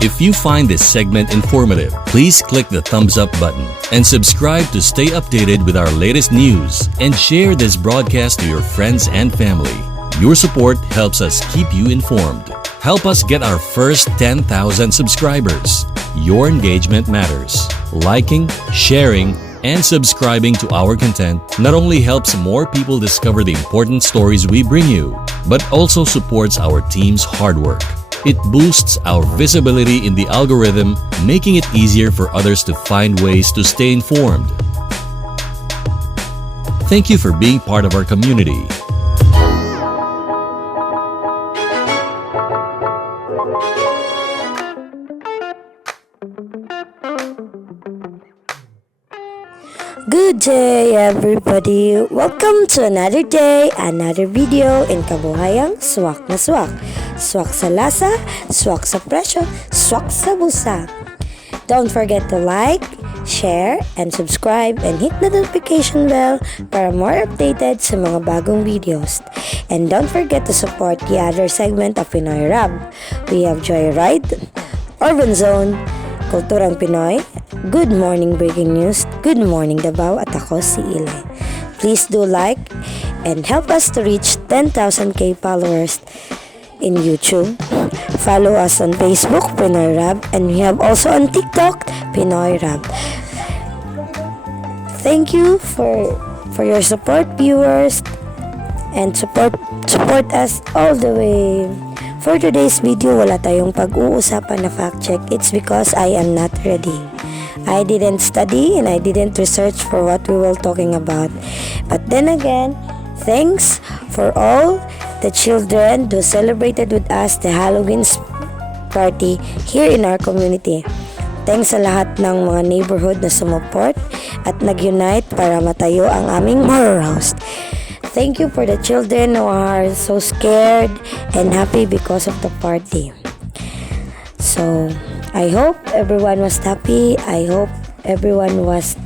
If you find this segment informative, please click the thumbs up button and subscribe to stay updated with our latest news, and share this broadcast to your friends and family. Your support helps us keep you informed. Help us get our first 10,000 subscribers. Your engagement matters. Liking, sharing, and subscribing to our content not only helps more people discover the important stories we bring you, but also supports our team's hard work. It boosts our visibility in the algorithm, making it easier for others to find ways to stay informed. Thank you for being part of our community. Good day, everybody! Welcome to another day, another video in Kabuhayang Swak na Swak. Swak sa lasa, swak sa presyo, swak sa busa. Don't forget to like, share, and subscribe, and hit the notification bell para more updated sa mga bagong videos. And don't forget to support the other segment of Pinoy Rap. We have Joyride, Urban Zone, Kulturang Pinoy, Good Morning Breaking News, Good Morning Davao, at ako si Ile. Please do like and help us to reach 10,000k followers in YouTube. Follow us on Facebook, Pinoy Rap, and we have also on TikTok, Pinoy Rap. Thank you for your support, viewers, and support us all the way. For today's video, wala tayong pag-uusapan na fact check. It's because I am not ready. I didn't study and I didn't research for what we were talking about. But then again, thanks for all the children who celebrated with us the Halloween party here in our community. Thanks sa lahat ng mga neighborhood na sumuport at nag-unite para matayo ang aming horror house. Thank you for the children who are so scared and happy because of the party. So, I hope everyone was happy. I hope everyone was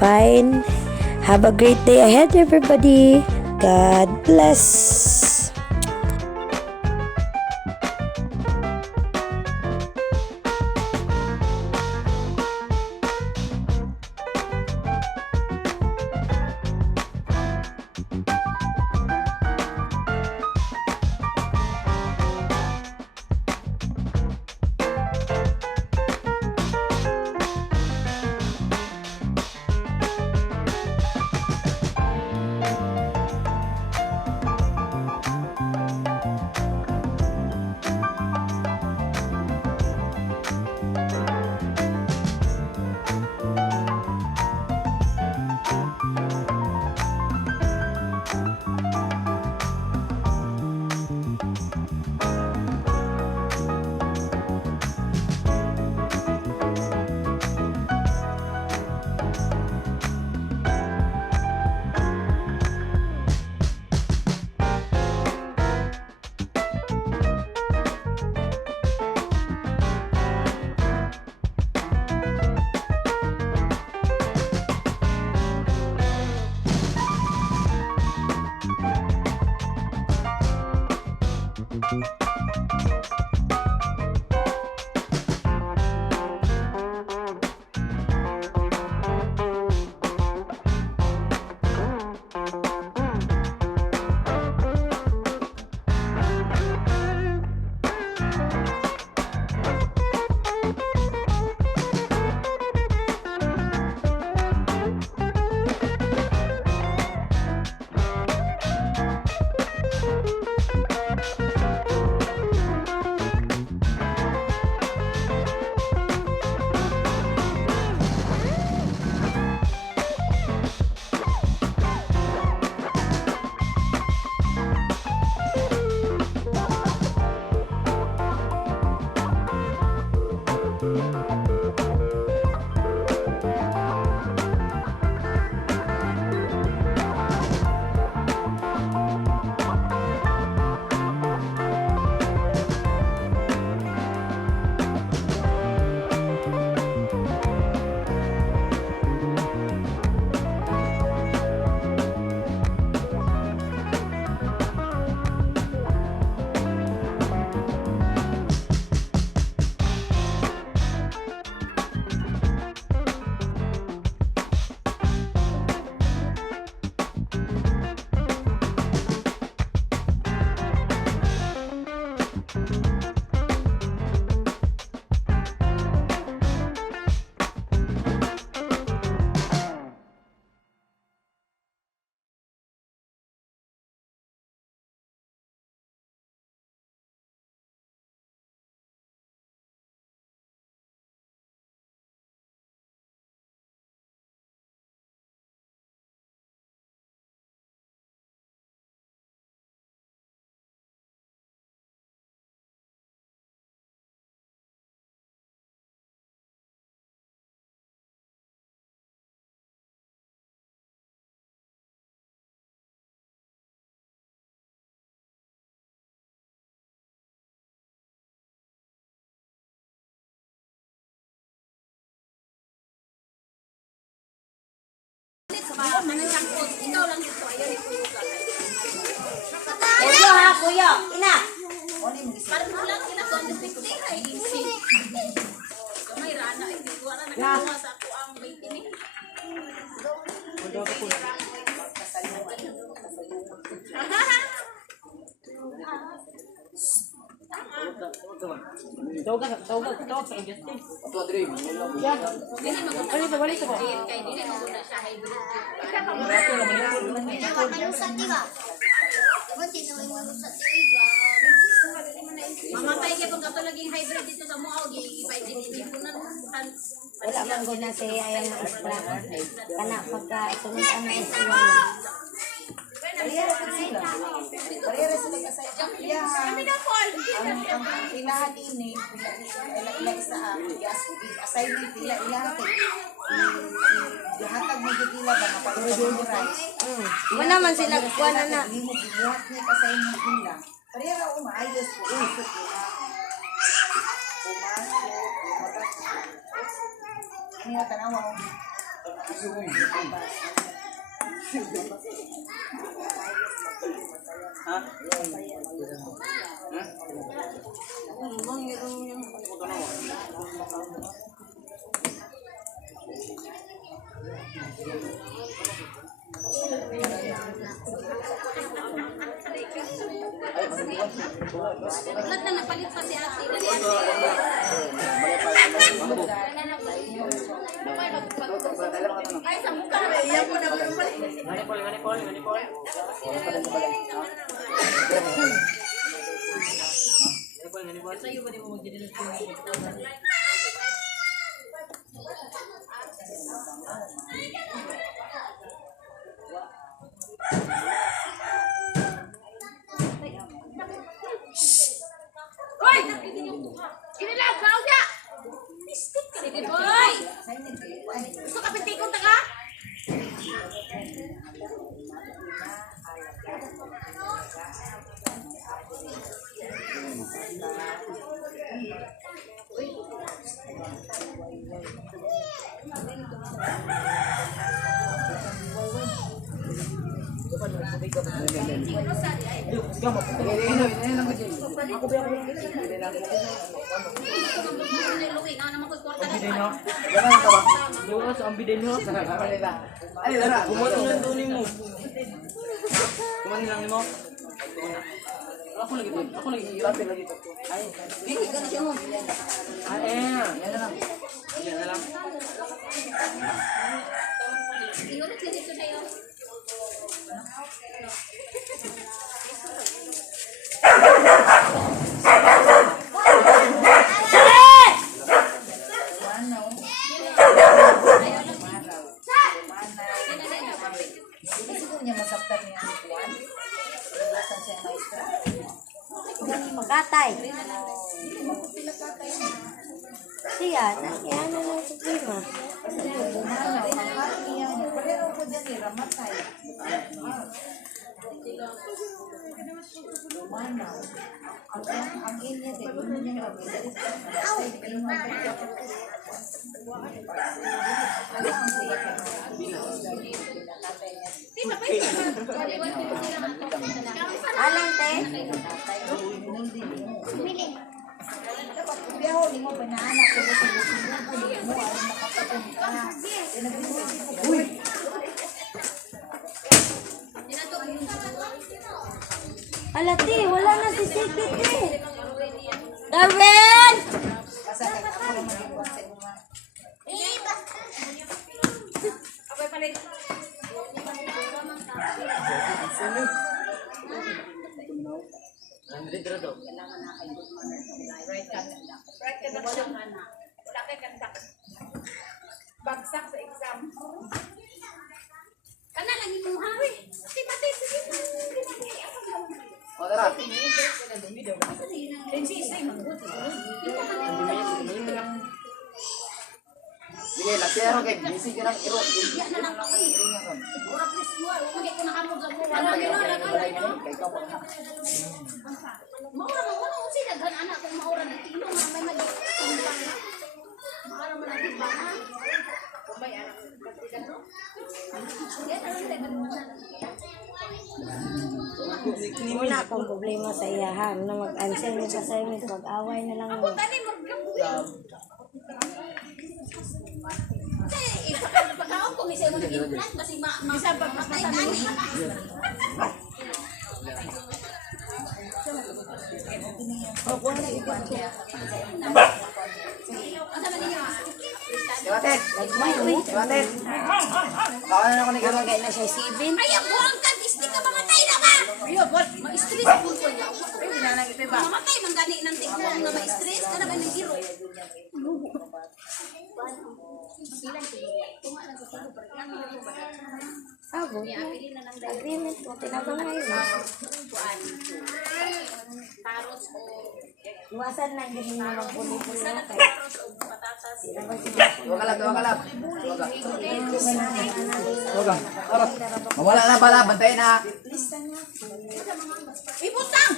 fine. Have a great day ahead, everybody. God bless. Kuya ha, kuya. Ina. Mamatay kaya pag ato laging hybrid dito sa Muaw, i-5 din ko na Wala man gud na siya ayan na extra. Kana pagka sunod ang extra. Parehas sila kasi ilahan. Ang ilahan ini, ila isa assignment ila ilahan kay dihatag mo gid ila ba mapalugod mo rice. Wala man sila kuha na na. Hindi mo gibuhat niya kasi assignment nila. Pareha ra maayos ko usok nila. Ini na tanawa ko. Lahat na napalit pa si ate. Ay, sa mukha. Iyan ko na Hoy! Inilagaw niya! Sige, boy! Gusto ka pintikong taka? Magatay. Siya, yan na lang sa prima. Alang te. Alati, wala na si Sikit eh. Darwin! Basta ako lang mag-iwan sa inyo. Abay palit. Right conduct. Wala kay conduct. Bagsak sa exam. Kana lang yung hari. Timati, sige. O, tara. Sige, laksero kay busy ka ng iro. Ora please mo, hindi ko nakamod sa mo. Ano kay ka pa. Maura mo kuno unsi daghan anak kung maura na tino nga may mali. Maura mo na di ba? Kumbay anak katigan no. Sige, tanan tanan mo na. Wala akong problema sa iyahan na mag-answer mo sa assignment. Mag-away na lang mo. Tani maggabuin. Pagkaon ko misay mo na implant kasi sa pagpatay ani. Tiwatet. Tiwatet. Kawan ako ni Garo. Kaya na siya 7. Ayaw ko ang kadistik ka mamatay na ba? Ayaw what? Ma-stress po ko niya. Mamatay man gani ng tingko nga ma-stress kana ba nang giro. Abo. Agreement ko. Tinabang ngayon. Taros o Iwasan lang din mo magpuli-puli na kayo. taros o patatas. Duwa ka lab. Duwa. Tara. Mawala na pala, bantayin na. Ibutang!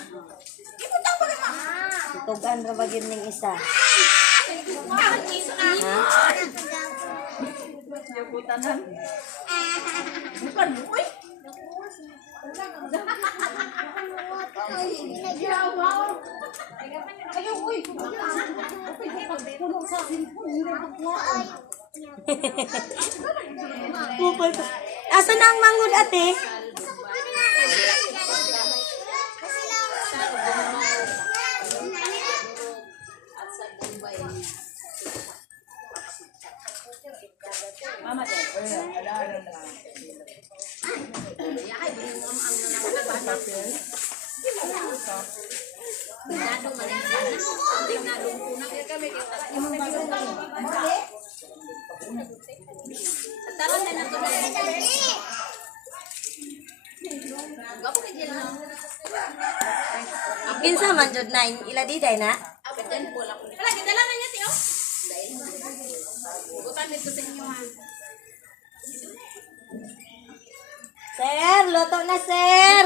Ibutang pa ka! Tugan ra ba gyud ning isa? Bukan mo, uy! Ayaw, uy! Puno sa akin. Asa na ang manggod ate? Taron na nato na. Kinsa man jud na ila diday na? Wala, gidala na niya, tiyo. Butan dito sa inyo, ha. Sir, luto na sir.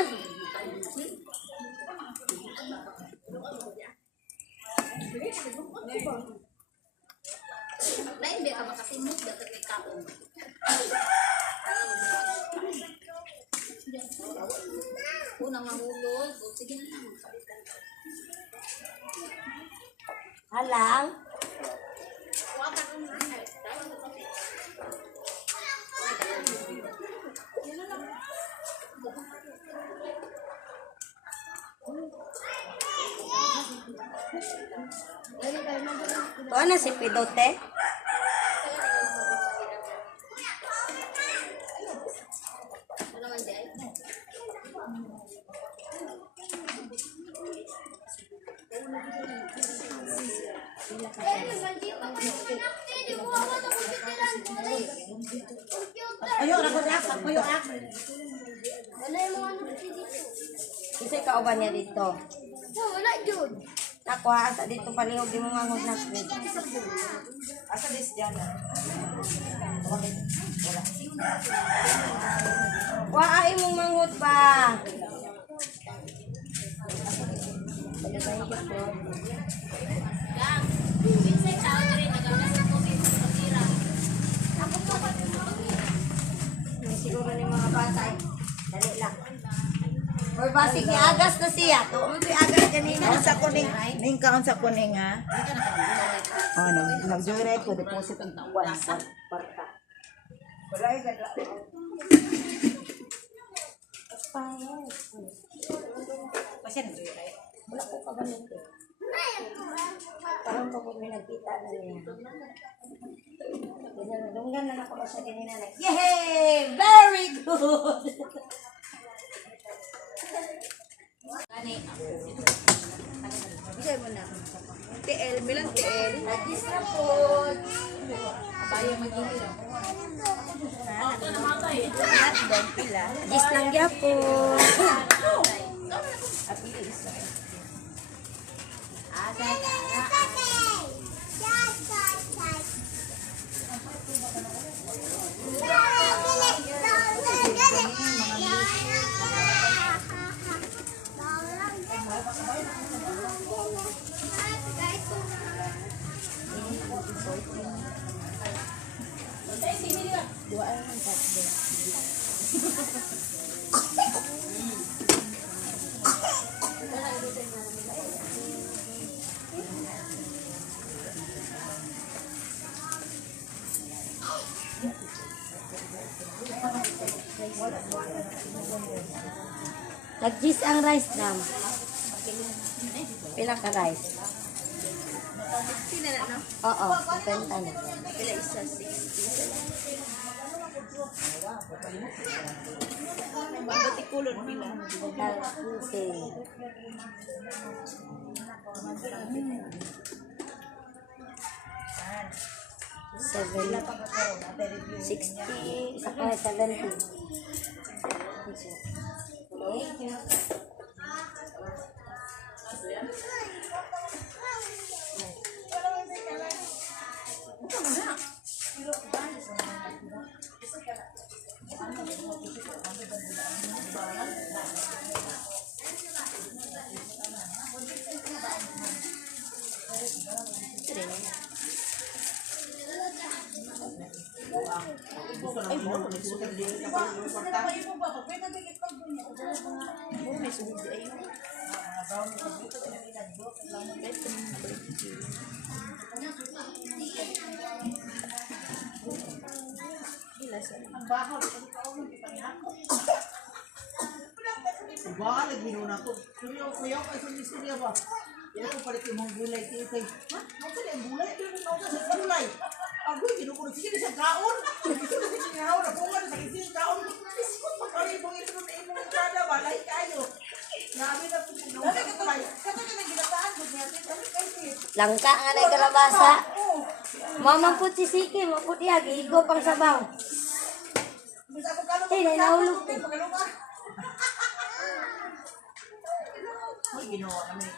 Lain biya ka makasimot, dapat may kaon. Unang mahulog, sige na lang. Halang. Tuwa na si Pidote. Ano man di ay? Kasi kauban niya dito. Wala yun. Nakuha sa dito palihog di mo mangod na. Asa dis diyan. Kuha mong mangod ba? Lang. Binsay tao na rin, naganda sa COVID sa pagkira. Siguro ni mga bata. Dali lang. Or basig ni agas na siya. Tuwa mo agas kanina. Kaon sa kuning, ning kaon sa kuning ha. Oh, nag-joyride ko deposit ang tuwan sa parta. Wala ay gadla. Pasyan joyride. Wala ko pa ganito. Nagkataon ko kung may nagkita na niya. Dunggan na ako siya ganina. Yay! Very good! Bigay mo na. TL, bilang TL. Nagkis na po. Kaya mag-ihirap. Gis lang gyapon. Nag-gis ang rice nam. Pila ka rice? Sino na, no? Oo, benta na. Pila isa, 60. Ba't ikulon pila? Okay. 60, saka 70. Wala, ginuna ko. Kuya ko, istorya ba? Yan ko palit yung mga gulay. Kaya, ha? Masali ang gulay? Kaya mo nauta sa gulay. Agoy, ginukulo. Sige na siya kaon. Gusto na siya kaon. Napungan na sa ising kaon. Iskot pa kami. Kung ito na imong kada, balay kayo. Grabe na po siya. Dami ka tulay. Kato ka nang ginataan. Dami kayo. Langka nga na kalabasa. Mamang put si Siki, maput iya, gigo pang sabaw. Hindi, nahulog ko. Uy, ginawa kami ni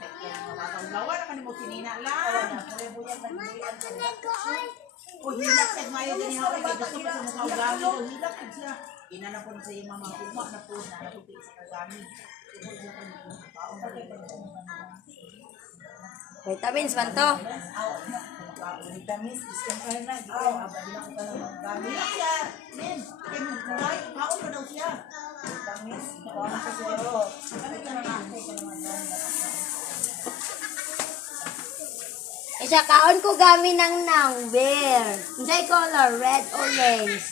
Lawa na kanimo sinina lang. Uy, hilak siya mayo din yung hawak. Gusto pa sa mukha ugami. Hilak siya. Inana po sa iyo mama. Uma na po na. Naputi sa ugami. Vitamins man to. Vitamins, isang kaya na. Hilak siya. Min, kaon na daw siya. Vitamins, kaon na siya siguro. Kami ka naman. Isa kaon ko gami ng bear. Insay color, red, orange.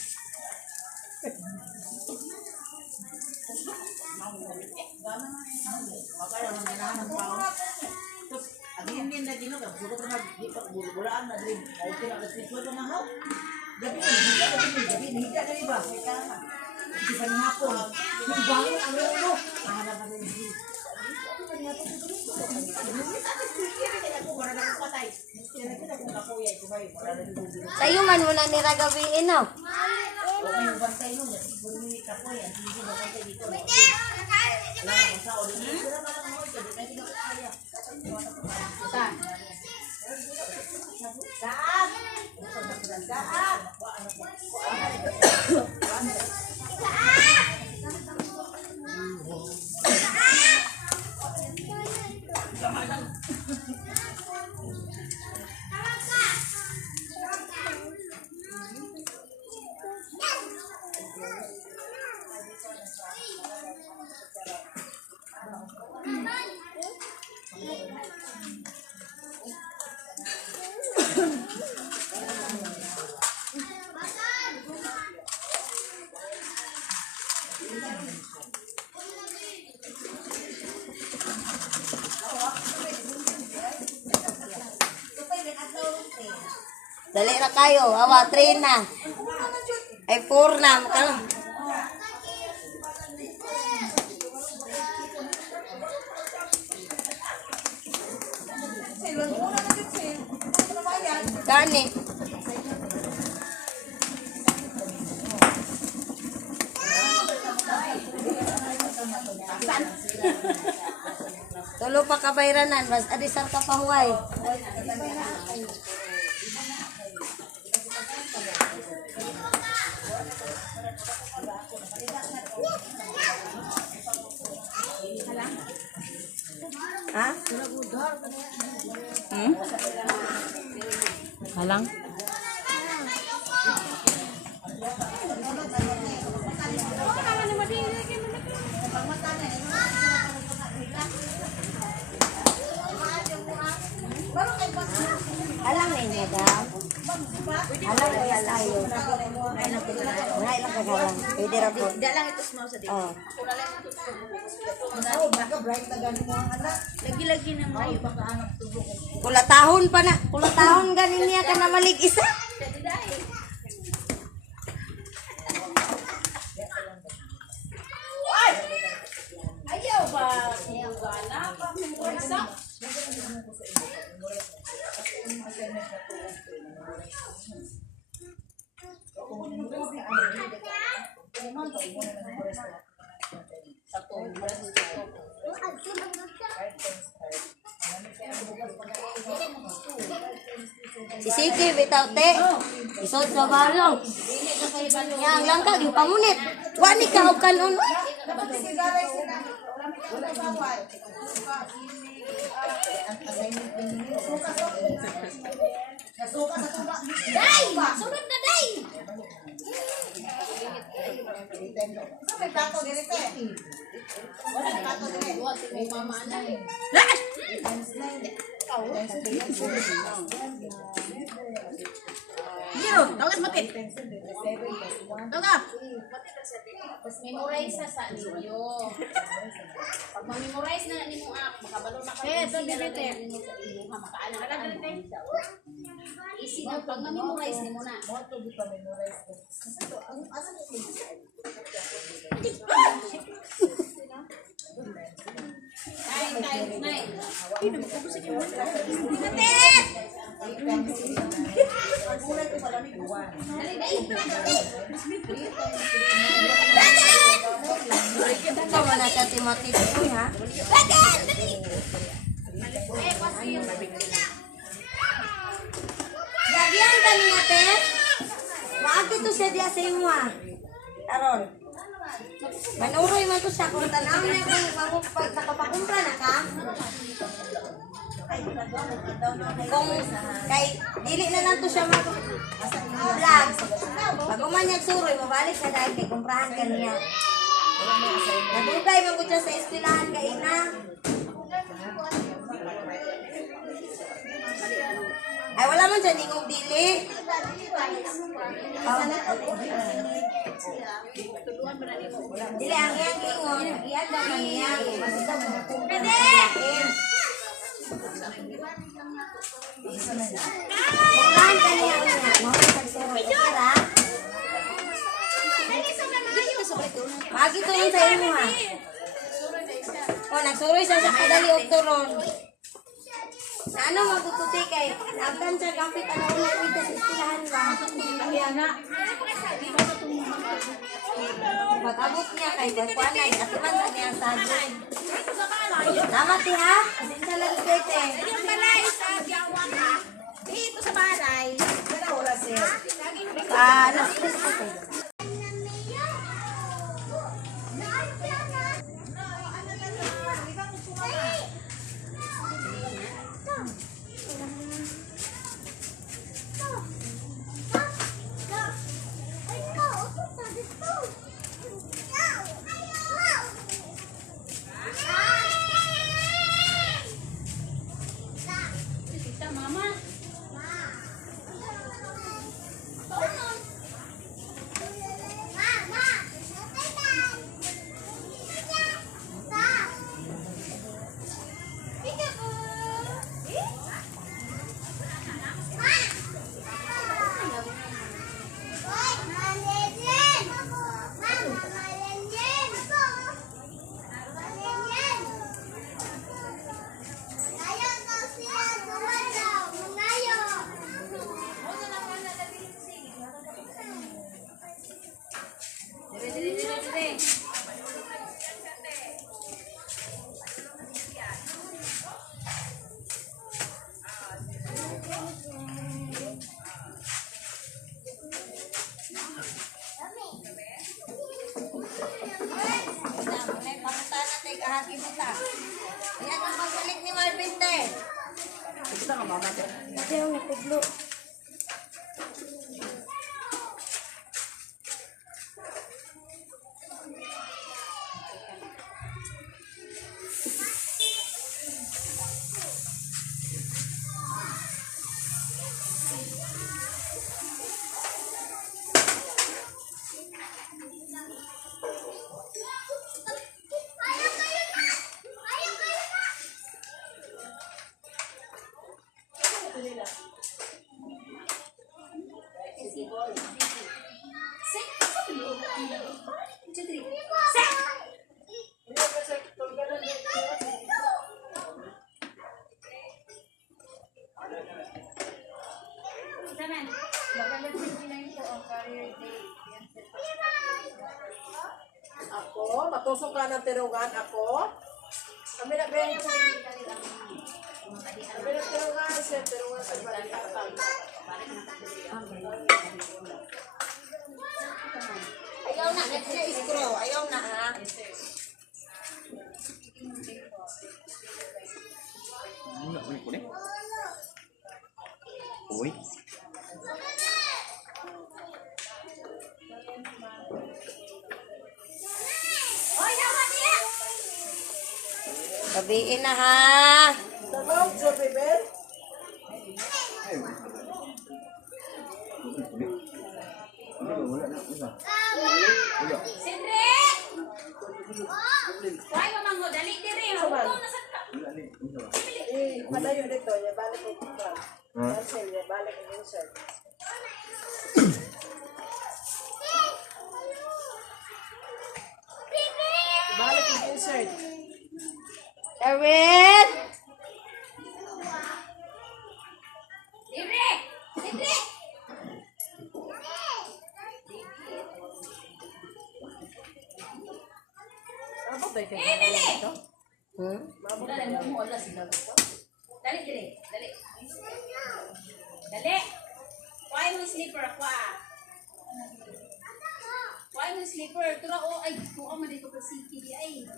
Makaya mga ganahan ng tao. Tapos, ang hindi na gino, siguro ko nagbulubulaan na rin. Okay na, kasi ito na ha. Gabi, higa na iba. Hindi pa niya po. Yung bangon, ang ulo. Mahala na rin. Sa'yo man mo na niragawiin, no? Dali ra kayo. Awa, 3 na. Ay, 4 na. Makala. Gani. Tulo pa kabayranan. Mas adisar ka pa huway. Ha? Halang. Alam na niya daw. Alam na yan tayo. Wala ilang kagalang. Pwede ra po. Hindi lang ito small sa dito. Oh. Lagi-lagi na mayo baka anak tubo. Kulatahon pa na. Kulatahon ganin niya ka na malig isa. Ayaw ba? Ayaw ba na? Isa? Si Siki, bitaw te. Isod sa balong. Yang lang ka, yung pamunit. Wani ka o kanon. Day! Sunod na day! Giro, tawag matit. Tawag. Memorize na sa inyo. Pag ma-memorize na ni mo app, makabalo na kayo. Ito, dito. Makaalam ka na. Easy na. Pag ma-memorize ni mo na. Nine. Ito mo na sa Timothy ko, ha? Lagyan ka niya, te. Maagi to siya diya sa imo, ha? Taron. Manuroy man to siya. Kung tanaw niya kung nakapakumpra na ka. Kung kay dili na lang to siya mag-vlog. Pag umanyag suroy, mabalik ka dahil kay kumprahan ka niya. Nagugay man ko siya sa eskwelahan ka ina. Ay, wala man siya ningong dili. Dili, ang iyang ingon, iyan daw man niya. Basta mo kumprahan ka niya. Kumprahan ka niya. Mahulang ka Magi to yun sa imo, ha? O, nagsuroy siya sa kadali o turon. Sa ano magtututi kay? Nagtan siya kapit ang ulan dito sa istilahan ba? Kaya nga. Pag-abot niya kay Bagwanay, at iman sa niya sa dyan. Salamat, ha? Pasensya lang dito, Yung balay sa Diawang ha. Dito sa balay. Alas, gusto ko. Ate, ang nakudlo. Ako, matusok ka ng tirugan ako. Kami na ba yung kami na tirugan, siya tirugan sa baliktad. Ayaw na, let's say screw. Ayaw na ha. Uy. Hoy, naman niya! Sabihin na ha. Sabog, so bibel. Sindre! Why mamang mo dali dire. Huwag na sa Padayo dito, niya balik ko dito. Cancel niya, balik ko insert. Balik ko insert. Erwin! dire. Sindre! Ano ba ito? Emily! Hmm? Dali mo wala sila dito. Dali dire. Dali. Dali. Why mo slipper ako ah? Why mo slipper? Tura o ay tuwa man dito ka city ay.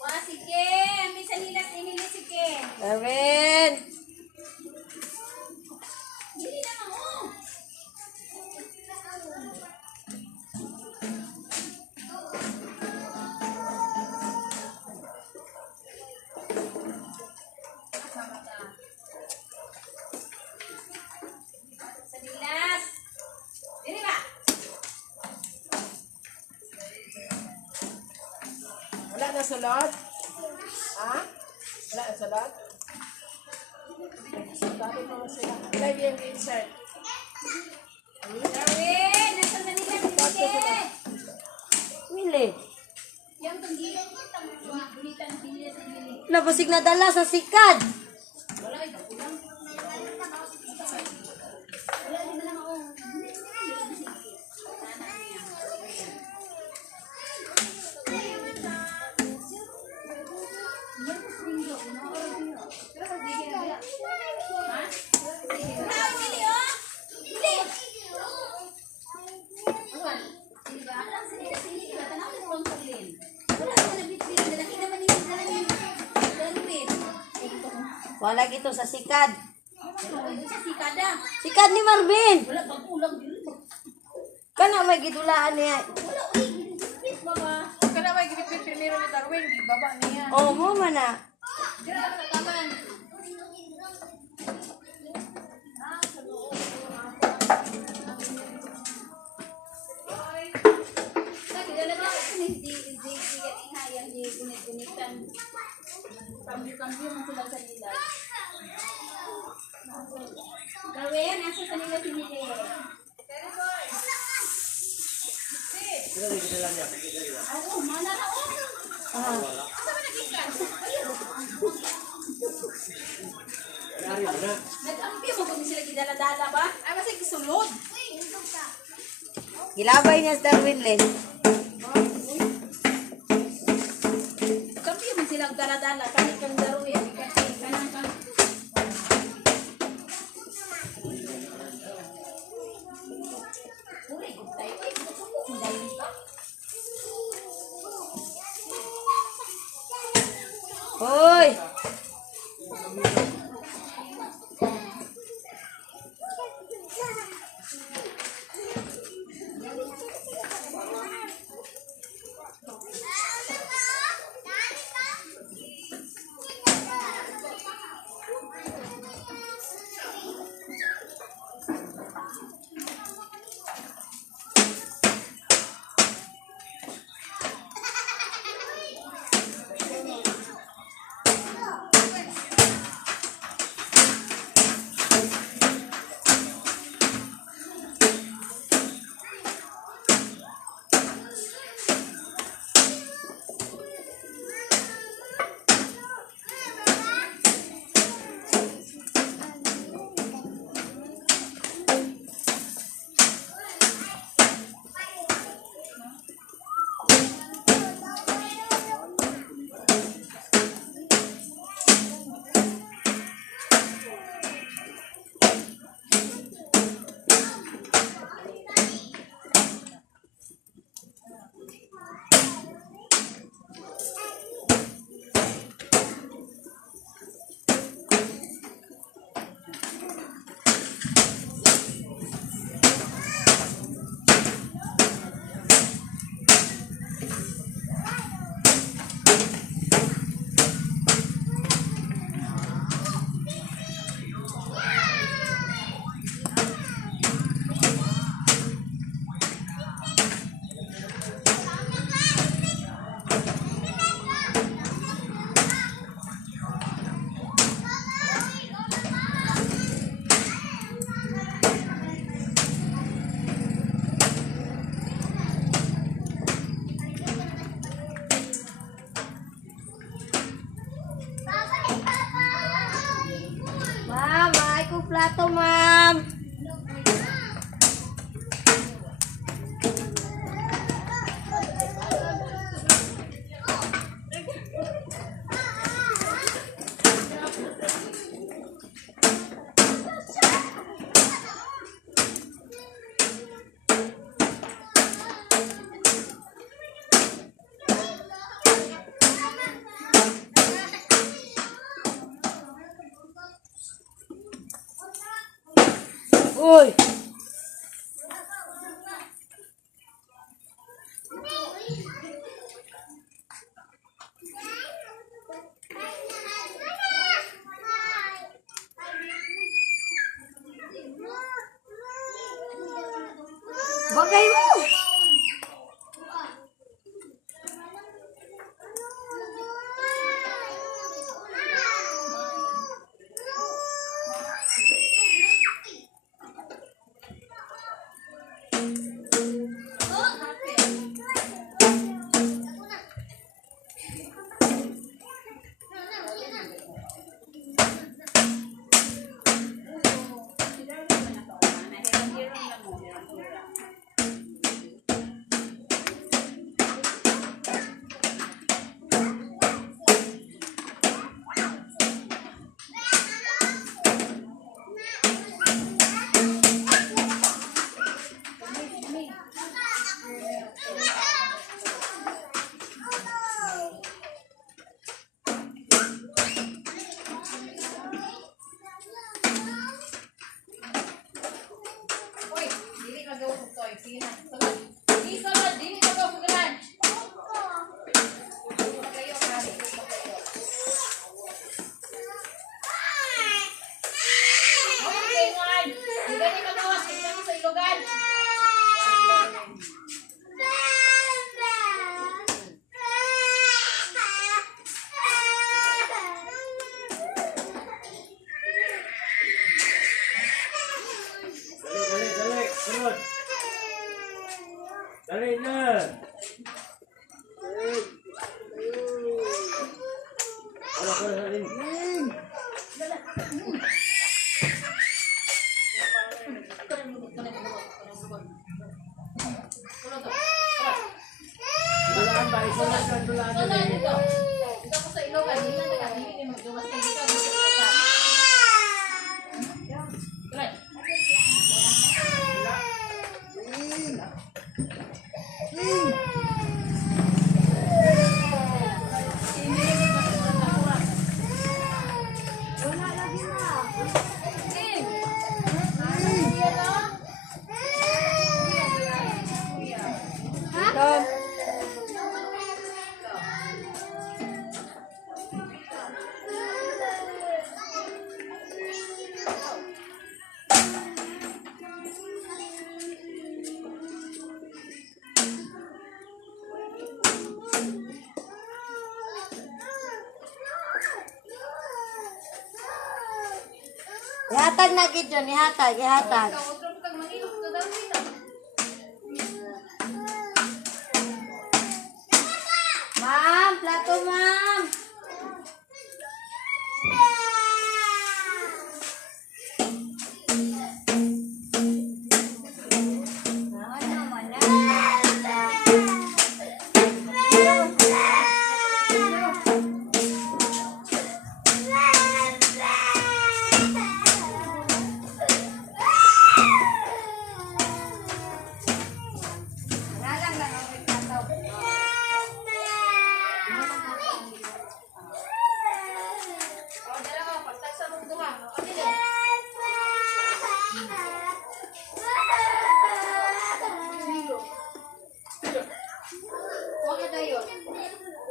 Wah sige, bisa nilas Emily sige. Erwin! Dili na mo. Sa nilas. Dili ba? Wala na sulod? Ha? Wala na sulod? Balik mo sila. Lagi yung insert. Darwin, nasa Manila sige. Mili. Yang tenggilong ko tamo bulitan pinili sa Emily. Napasig na dala sa sikad. Wala kay kapulang. Wala din na lang ako. Wala ito sa sikad. Sikada. Sikad ni Marvin. Wala pag ulang dili. Kana may gidulaan niya. Wala uy, space baba. Kana may ginipit primero ni Darwin, di baba niya. Oh, mo man na. Dira ka taman. Lagi dala ba ni di ihayang di gunit-gunitan. Cambio mo sila sa nila. Gawin, nasa sa nila si Miguel. Oo, mana na o. Asa ba nagikan? Nag-ambyo mo kung sila gidala-dala ba? Ay, masay gisulod. Gilabay niya sa Darwin Len. Kambyo mo silang dala-dala. Kanit kang daro yan. Kanang kang... Uy, good tayo. Uy, kung dahil ito. Hoy, Ma'am, ay ko plato, ma'am. Uy! Bagay mo! Ihatag na gid yun, ihatag. Ma'am, plato ma'am.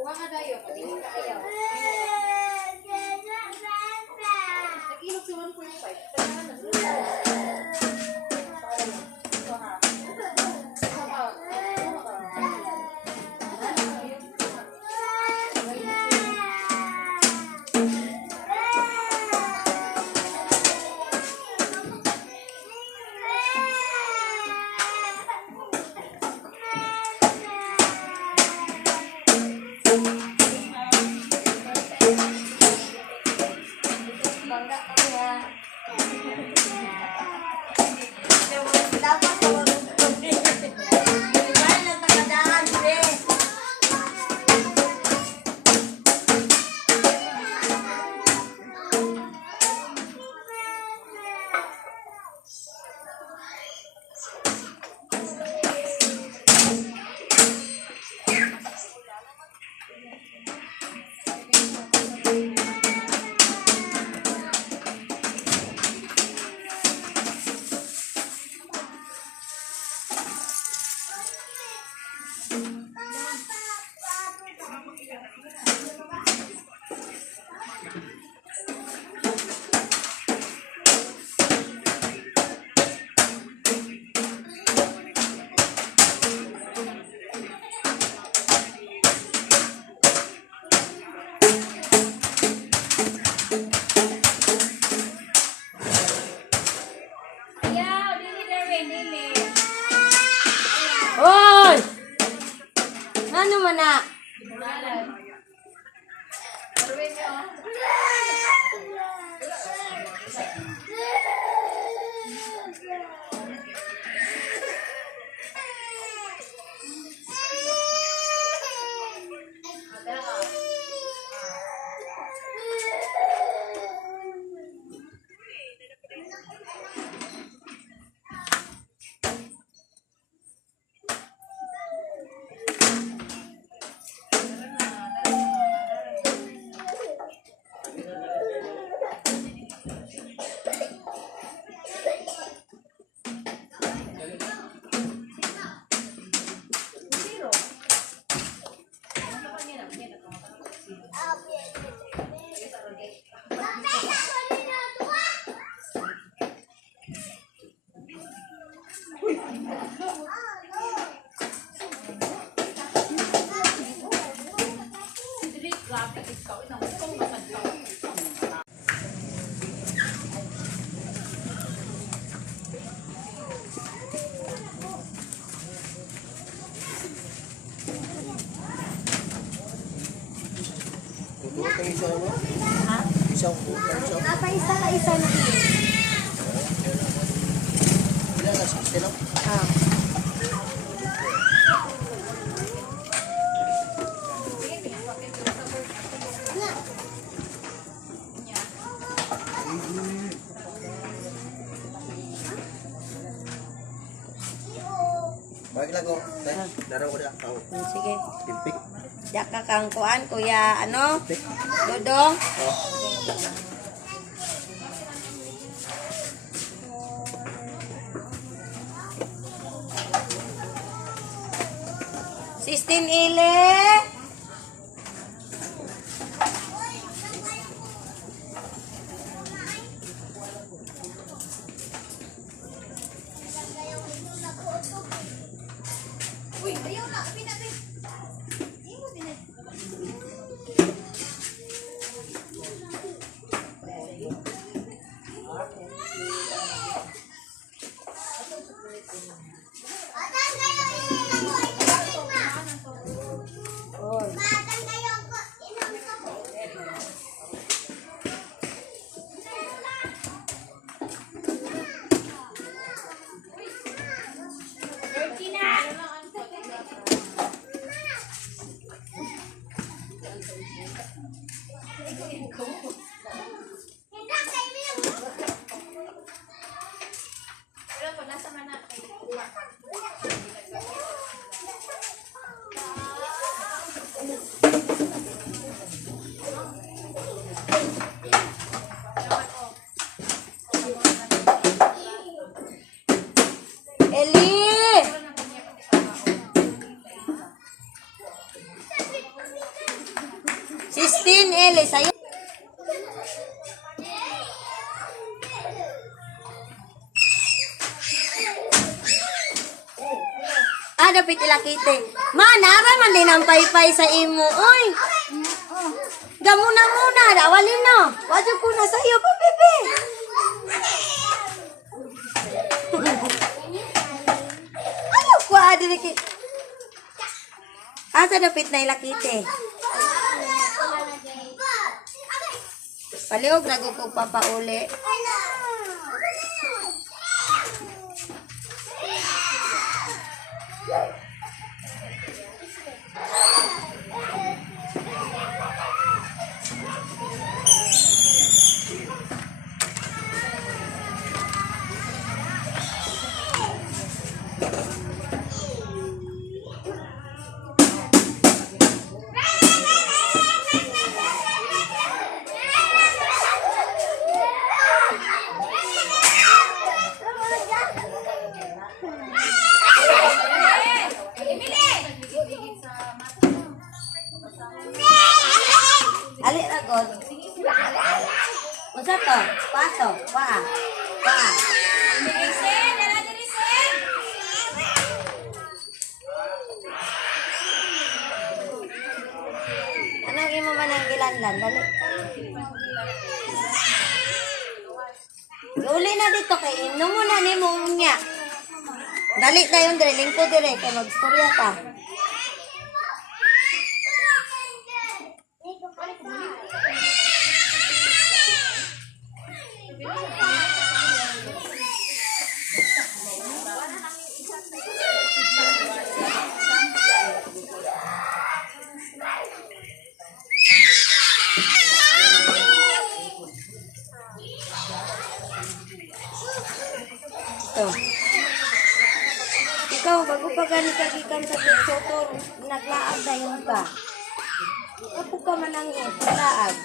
Kuha ka dayo. Pagiging ka ayaw. Nag-ilog si 1.5. Hoy! Ano man na? Napaisa ka isa na Balik lang ko. Daraw ko na. Sige. Timpik. Diyak ka kang kuan, kuya, ano? Dodong? Sistin ile. dapit ilakite. Ma, nara man din ang paypay sa imo. Oy. Gamuna muna, dawalin no. Wadyo ko na sa iyo pa, Pepe. Ayaw ko adiri ki. Asa dapit na ilakite. Paliog na ko papauli. Ali ragod. Unsa to? Pato, pa. Anong imo man ang gilanlan? Dali. Uli na dito kay inom mo na ni mo niya. Dali dayon dire, lingko dire kay magstorya ta. Ito. Ikaw, bago pa gani kagikan sa tutor, naglaag na yun ka. Ako ka man ang naglaag.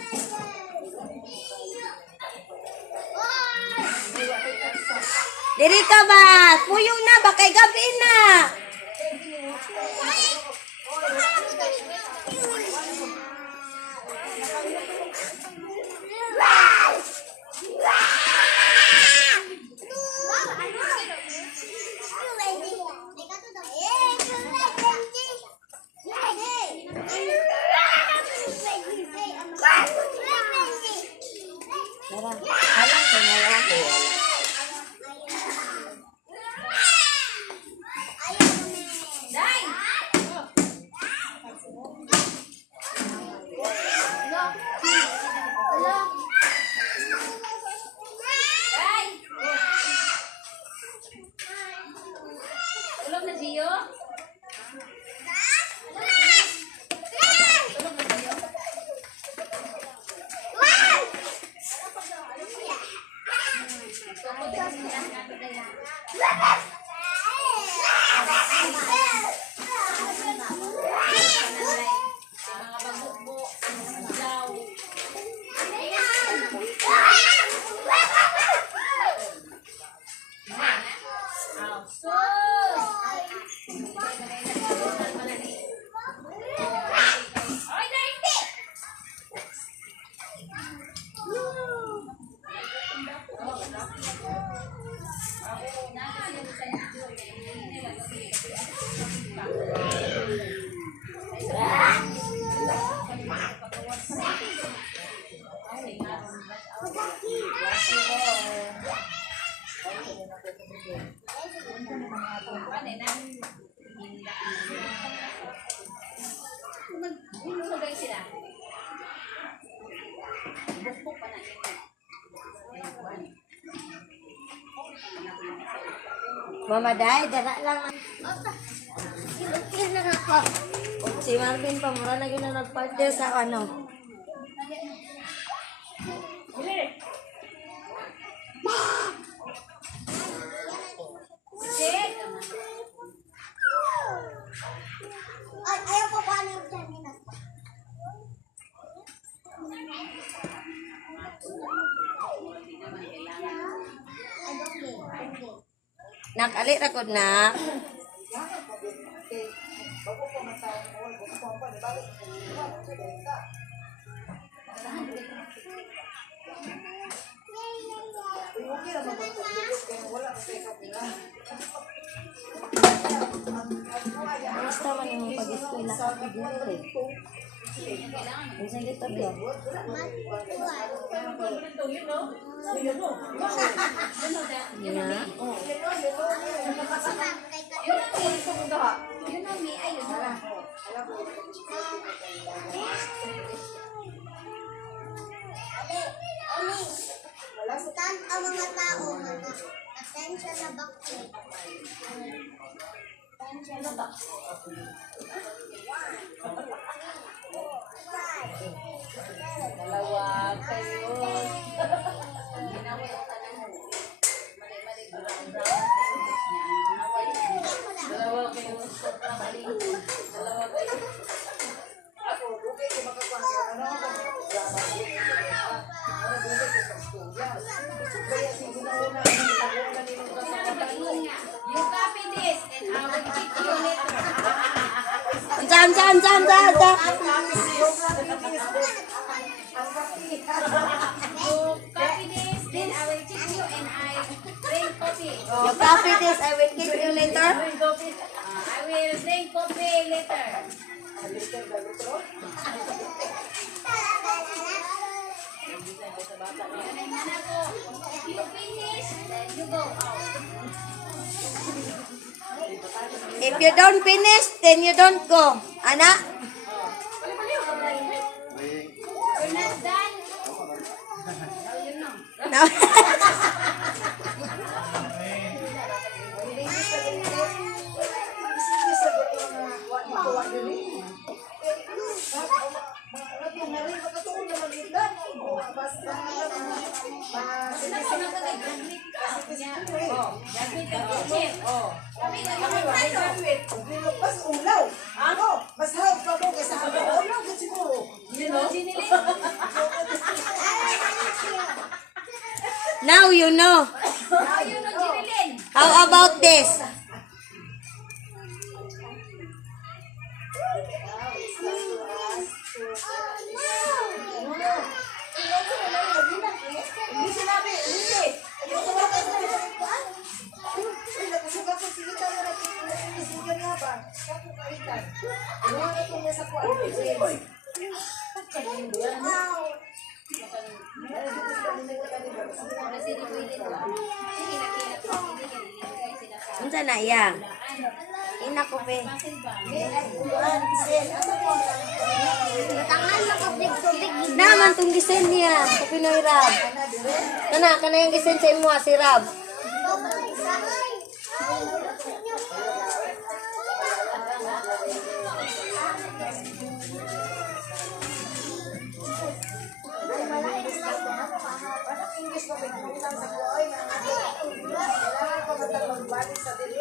Diri ka ba? Puyong na, bakay gabi na. Tara, alam ko na lang. Tulog na, Gio? Mama Day, dara lang. Si Marvin pa, mura na yun na nag-partner sa ano. Ay, ayaw ko paano yung dyan. Nakali ra gud na. Basta man yung pag-eskwela ka pa dito eh. Minsan dito ba? Stand ang mga tao na attention na bakit. Attention na bakit. Dalawa kayo. Ginaway ang tanan. Mali-mali brown. Dalawa kayo. Dalawa kayo. Ako, okay, kung makakuha ano ako, kaya sige na una, You copy this and I will keep you later. Ansa. You copy this, then I will keep you and I drink coffee. You copy this, I will keep you later. I will drink coffee later. If you finish, then you go out. If you don't finish, then you don't go. Anak? You're not done. Now you know. No. Mas ulaw. Ano? Mas hawag pa mo kaysa ako. Ulaw ka siguro. Now you know. Now you know, Jerilyn. How about this? Hindi sinabi. Hindi. Ayoko na kayo sa pinagpaan. Ay, nakusuga ko sige tayo na sige nga ba? Kapo kaitan. Ano na itong nasa kuwan? Unsa na iya? Ina ko pe. Naman tong design niya sa Pinoy Rab. Kana yung design sa imo si Rab. English ko pinagkulang sa kuwan. Kailangan ko magbalik sa dili.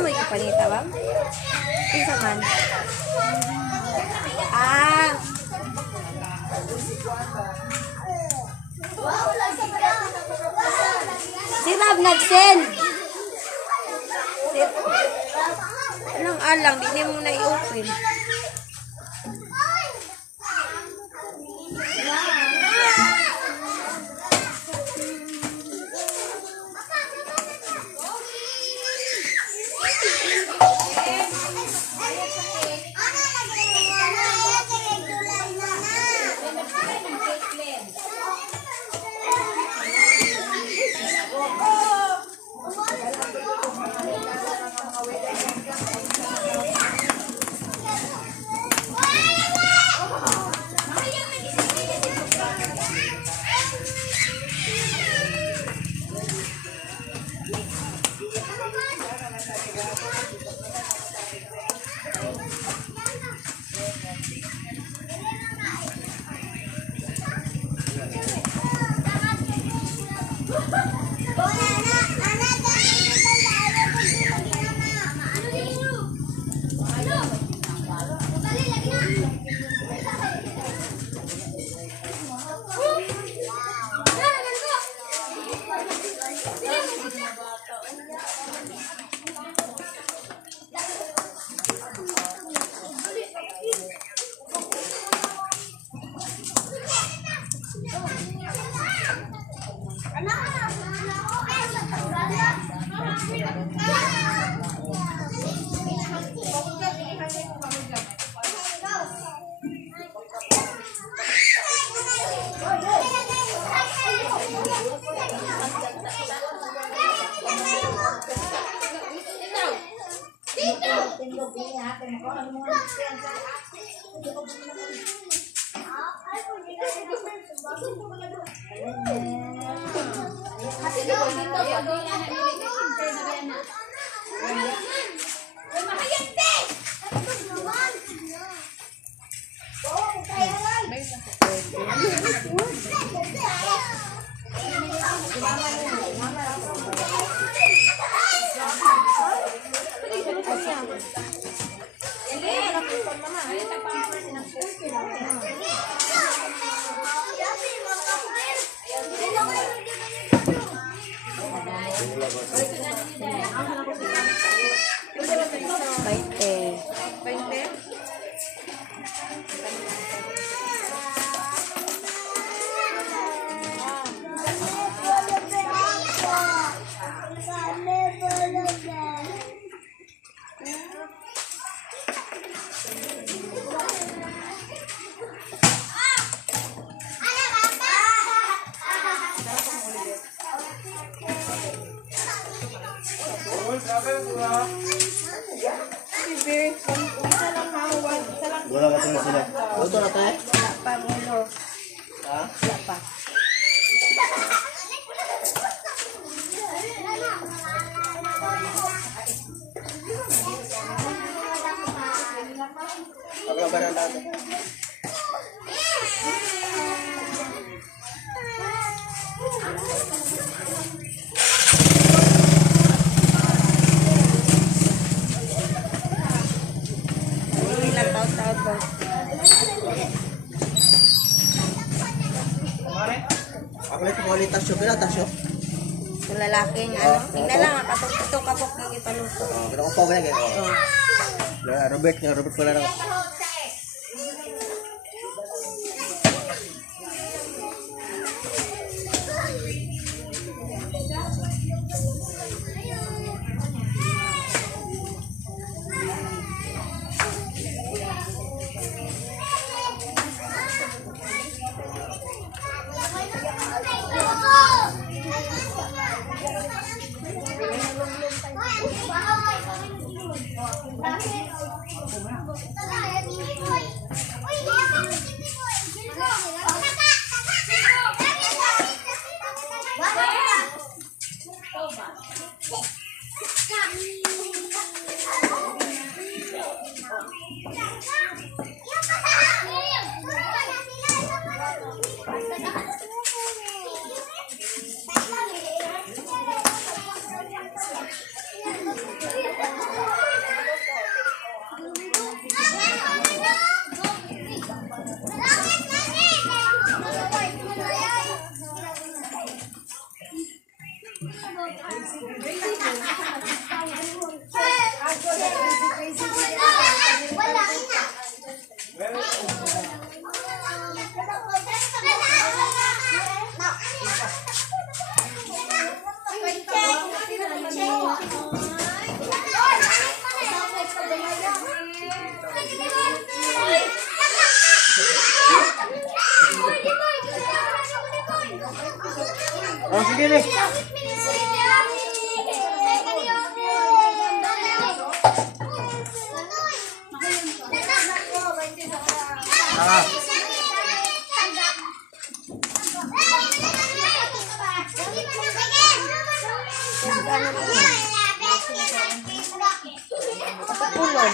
May kapanita ba? Isa man. Ah. Si Rab nag-send. Anong alang? Di mo na i-open. Baite. 20. Wala ka sila. Luto na tayo? Ha? Paglaban ang dati. Ilang taon ba? Ako lang kung ulit tasyo. Pila tasyo? Yung lalaking ano? Tingnan lang, katong kapok ng ipaluto. Kita ko pa ba yan? Robert pala na. Oh, sige deh. Pulon.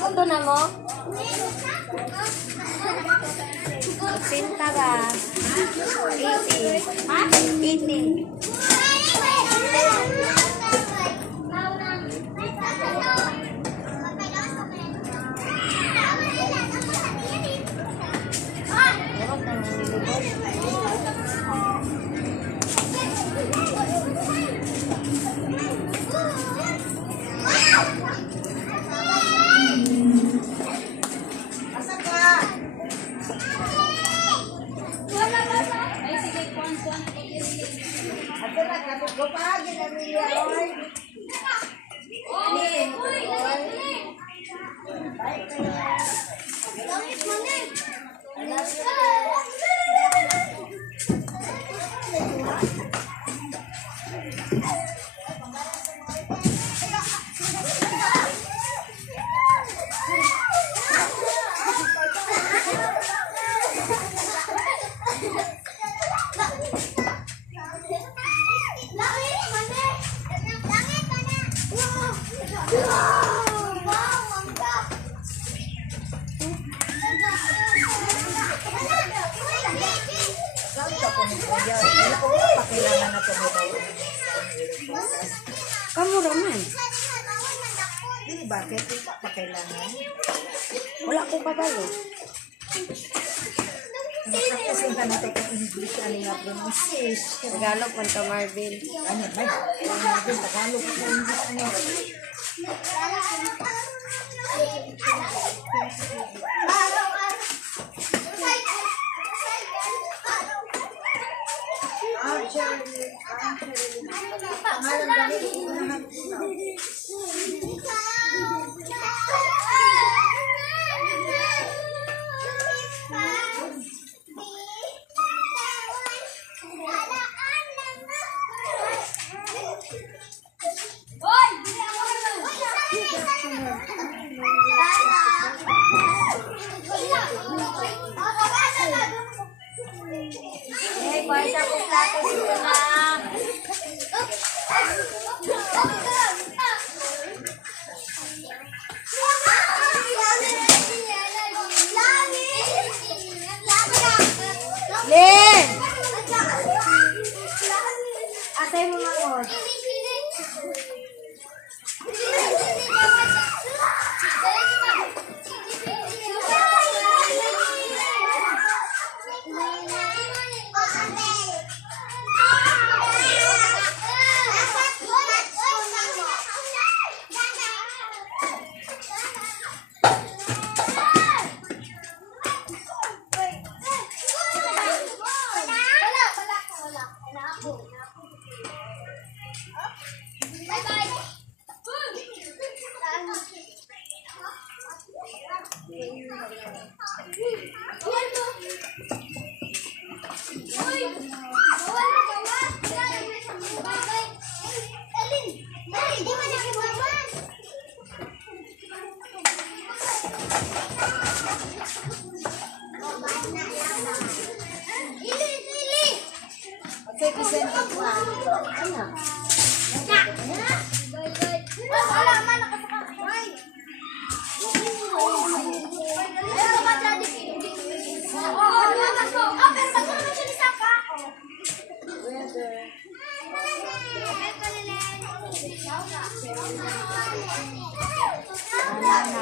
Ano na mo? Sinta ba? 80. Ha? 80. Gupagin na niya, oy. Pakailangan na tumibaw. Kamu raman. Di bakit pakailangan? Wala ko kabalo. Nakakusin ka natin kung English ano nga pronunciation. Tagalog man ka, Marvin. Ano ba? Tagalog ko English ano. Len! Asay mo mga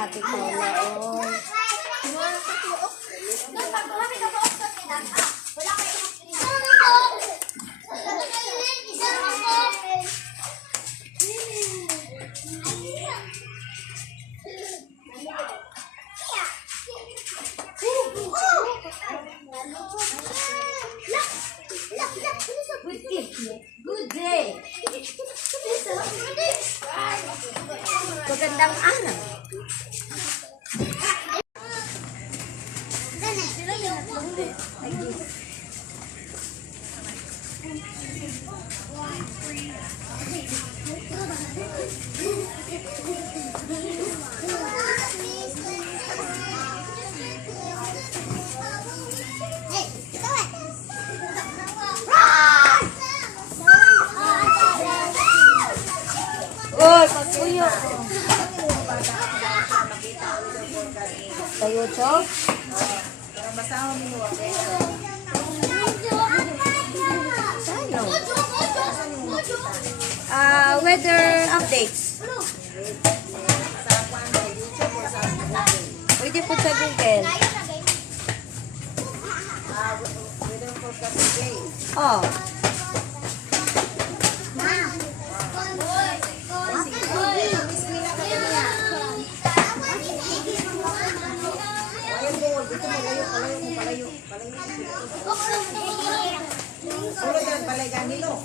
natin ko Good day. magandang araw. Oy, pagpuyo. Tayo, Chok. Para basahon niyo. Weather updates. Pwede po sa Google. Weather forecast today. Oh. Ulo dyan, balay ganilo.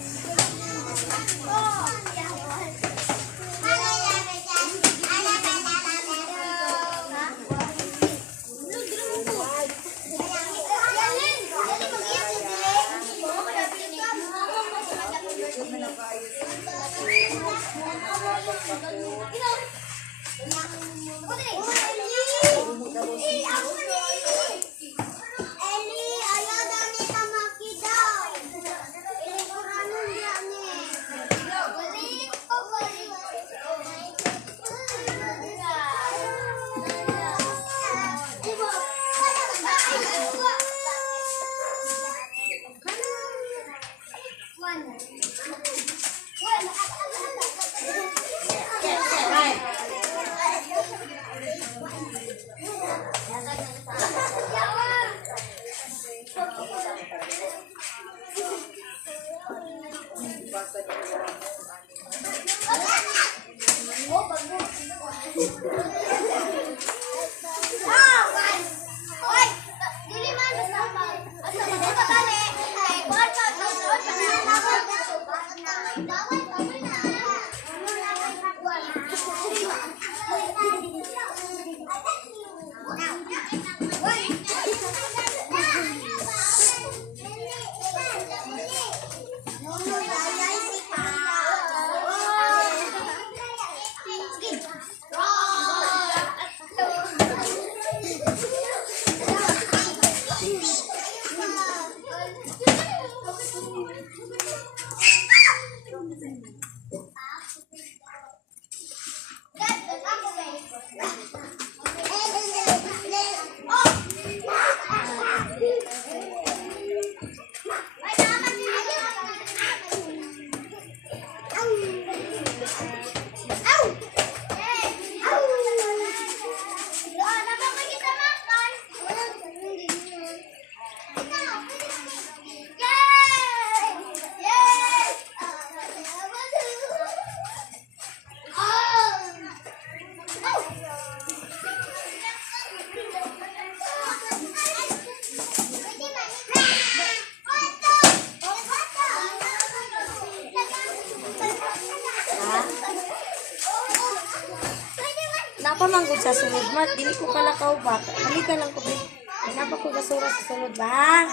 Napamanggod sa sunod, Mat. Dili ko kalakaw ba? Halika lang ko, be. Ay, napa ko basura sa sunod ba?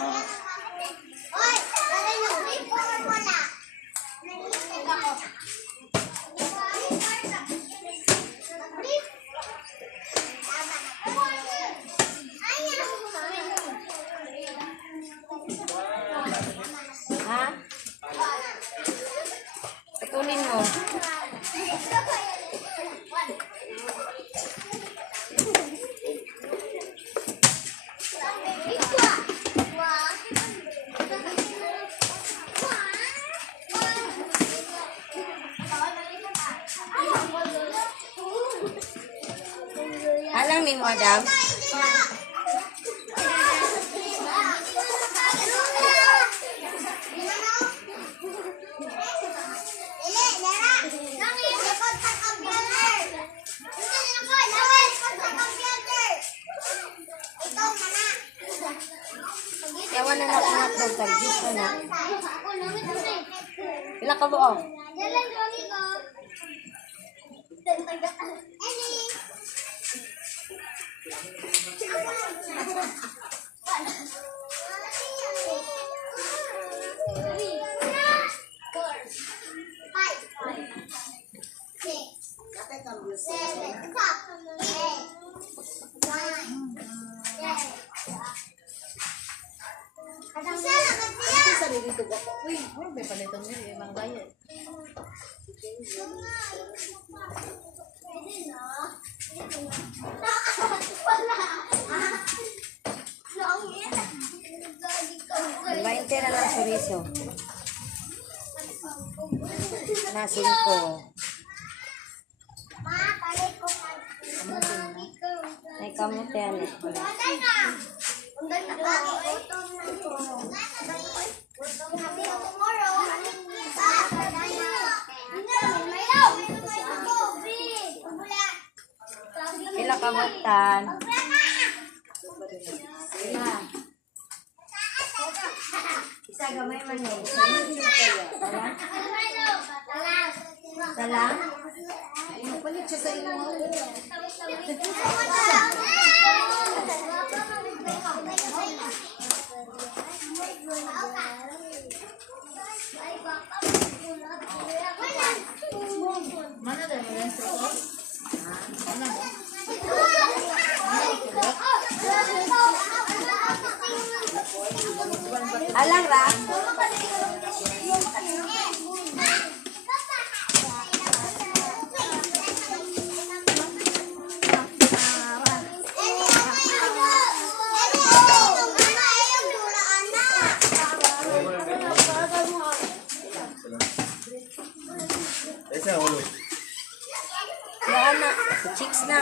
Ha? Patuloy mo. Alang ni mo, Adam? Yawan na nakunat ng tagis ko na. Pila ka buo? Bainte na lang chorizo. Na 5. Ay kamote yan. Pila kamotan. Pila. Isa gamay man eh. Talang? Palit siya sa inyo. Alang ra? Esa ulo. Yan na. Chicks na.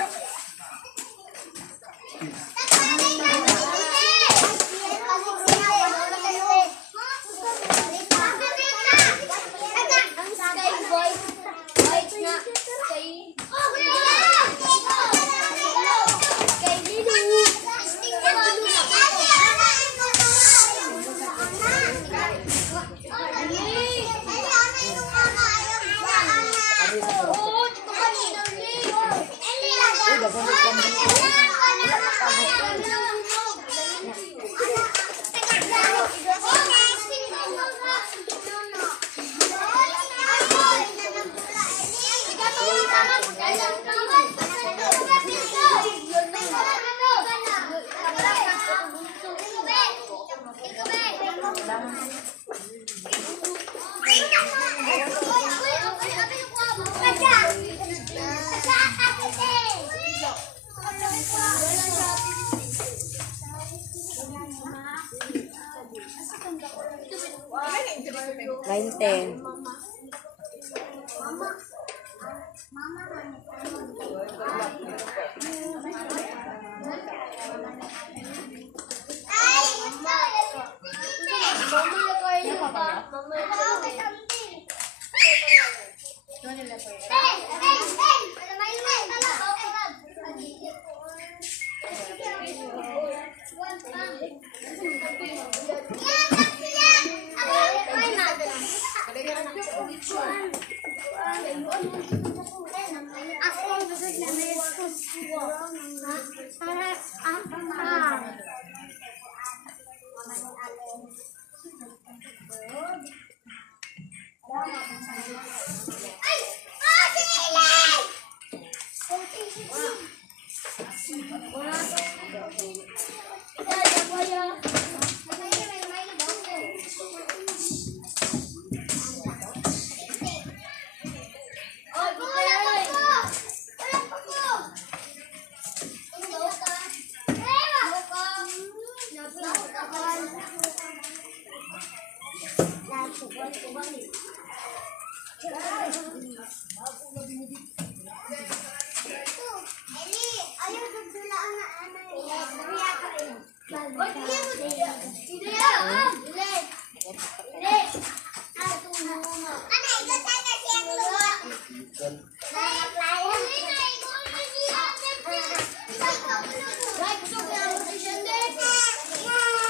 Kainte.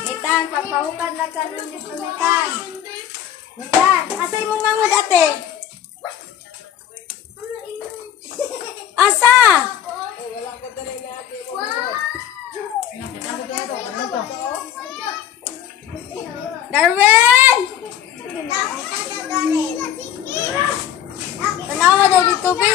Mitan, papahukan na ka nun dito, Mitan. Mitan, asay mo mangod ate? Asa? Darwin! Tanawa daw dito, Bi.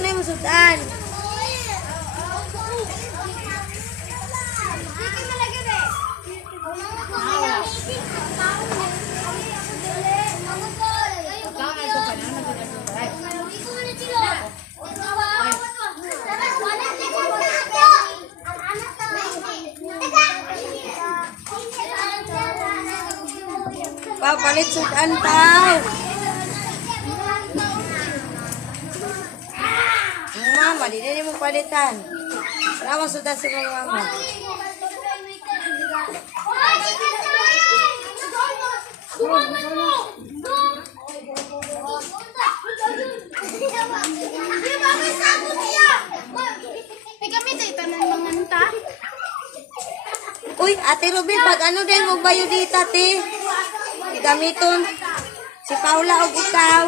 na yung sudan. Papalit sudan tao. Mama, di na mo palitan. Lawas sudan si mama. Uy, Ate Ruby, pag ano din mo bayo dito, ate? Gamiton. Si Paula o ikaw.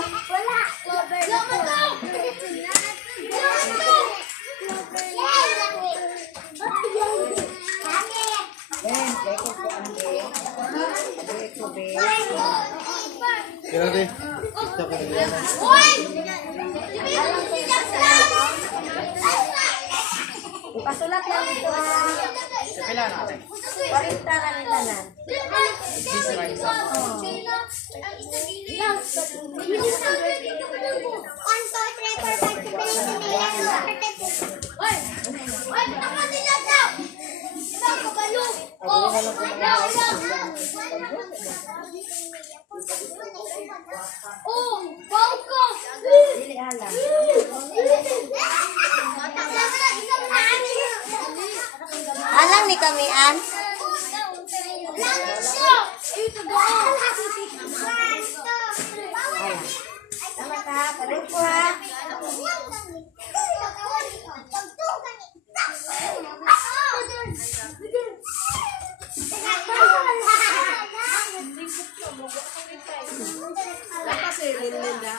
Kira deh. Pasulat lang dito. Parinta ka ng tanan. Alang ni kami, An. Tama ka, palit ko ha. Kasi Linda.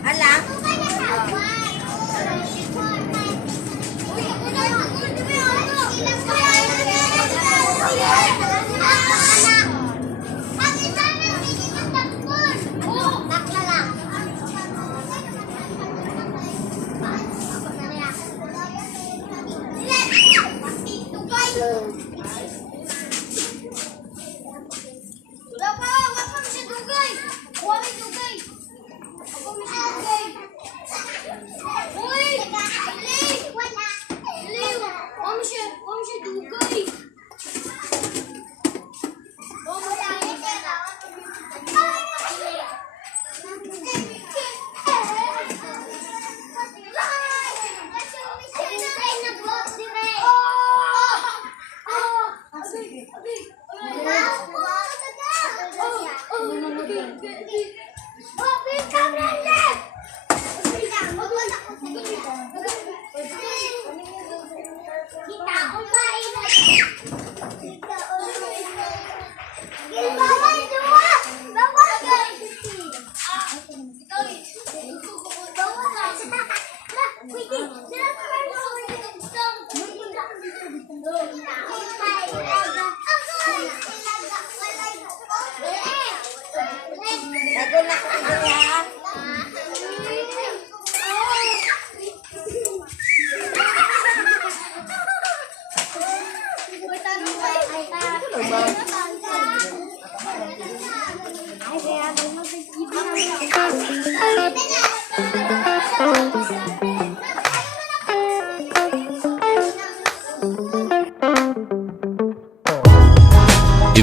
Hala?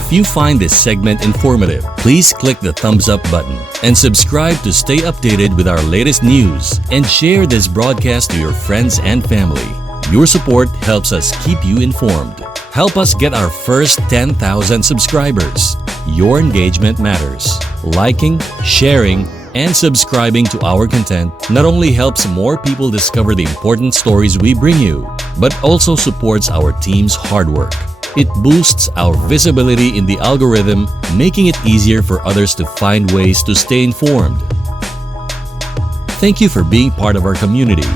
If you find this segment informative, please click the thumbs up button and subscribe to stay updated with our latest news and share this broadcast to your friends and family. Your support helps us keep you informed. Help us get our first 10,000 subscribers. Your engagement matters. Liking, sharing, and subscribing to our content not only helps more people discover the important stories we bring you, but also supports our team's hard work. It boosts our visibility in the algorithm, making it easier for others to find ways to stay informed. Thank you for being part of our community.